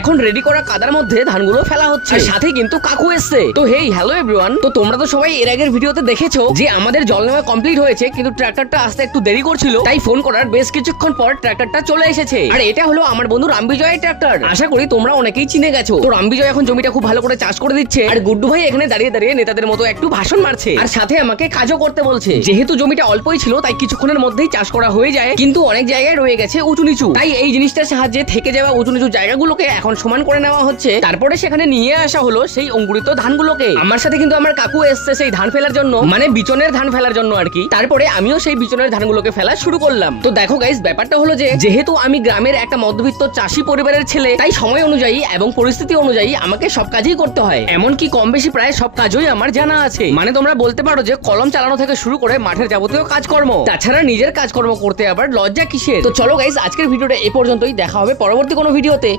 এখন রেডি করা কাদার মধ্যে ধানগুলো ফেলা হচ্ছে, সাথে কিন্তু কাকু এসছে। তো হেই হ্যালো এভরিওয়ান, তো তোমরা তো সবাই এর আগের ভিডিওতে দেখেছো যে আমাদের জল নেওয়া কমপ্লিট হয়েছে, কিন্তু ট্রাক্টরটা আসতে একটু দেরি করছিল, তাই ফোন করার বেশ কিছুক্ষণ পর ট্রাক্টরটা চলে এসেছে। আর এটা হলো আমার বন্ধু রামবিজয়ের ট্রাক্টর। আশা করি তোমরা অনেকেই চিনে গেছো। তো রামবিজয় এখন জমিটা খুব ভালো করে চাষ করে দিচ্ছে, আর গুড্ডু ভাই এখানে দাঁড়িয়ে দাঁড়িয়ে নেতাদের মতো একটু ভাষণ মারছে, আর সাথে আমাকে কাজও করতে বলছে। যেহেতু জমিটা অল্পই ছিল তাই কিছুক্ষণের মধ্যেই চাষ করা হয়ে যায়, কিন্তু অনেক জায়গায় রয়ে গেছে উঁচু নিচু, তাই এই জিনিসটার সাহায্যে থেকে যাওয়া উঁচু নিচু জায়গাগুলোকে এখন সমান করে নেওয়া হচ্ছে। তারপরে সেখানে নিয়ে আসা হলো সেই অঙ্কুরিত ধানগুলোকে। আমার সাথে কিন্তু আমার কাকু এসছে সেই ধান ফেলার জন্য, মানে বিচনের ধান ফেলার জন্য আর কি। তারপরে আমিও সেই বিচনের ধানগুলোকে ফেলা শুরু করলাম। তো দেখো গাইস, ব্যাপারটা হলো যে যেহেতু আমি গ্রামের একটা মধ্যবিত্ত চাষী পরিবারের ছেলে, তাই সময় অনুযায়ী এবং পরিস্থিতি অনুযায়ী আমাকে সব কাজই করতে হয়। এমনকি কম বেশি প্রায় সব কাজই আমার জানা আছে। মানে তোমরা বলতে পারো যে কলম চালানো থেকে শুরু করে মাঠের যাবতীয় কাজকর্ম। তাছাড়া নিজের কাজকর্ম করতে আবার লজ্জা কিসের? তো চলো গাইস, আজকের ভিডিওটা এ পর্যন্তই। দেখা হবে পরবর্তী কোনো ভিডিওতে।